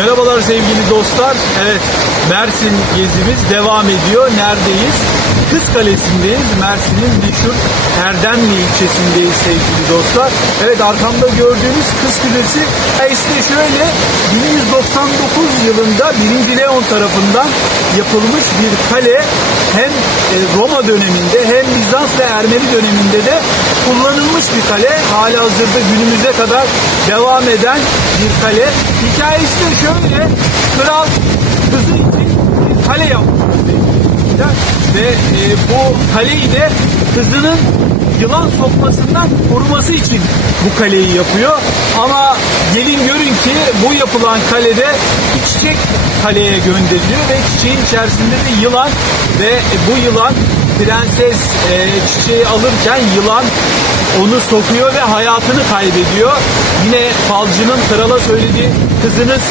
Merhabalar sevgili dostlar. Evet, Mersin gezimiz devam ediyor. Neredeyiz? Kız Kalesi'ndeyiz. Mersin'in meşhur Erdemli ilçesindeyiz sevgili dostlar. Evet arkamda gördüğünüz Kız Kulesi işte şöyle 1199 yılında 1. Leon tarafından yapılmış bir kale hem e, Roma döneminde hem Bizans ve Ermeni döneminde de kullanılmış bir kale. Hala hazırda günümüze kadar devam eden bir kale. Hikayesi de şöyle. Kral kızı için bir kale yapmış. Ve e, bu kaleyi de kızının yılan sokmasından koruması için bu kaleyi yapıyor. Ama gelin görün ki bu yapılan kalede bir çiçek kaleye gönderiliyor ve çiçeğin içerisinde de yılan ve bu yılan prenses e, çiçeği alırken yılan onu sokuyor ve hayatını kaybediyor. Yine falcının krala söylediği kızınız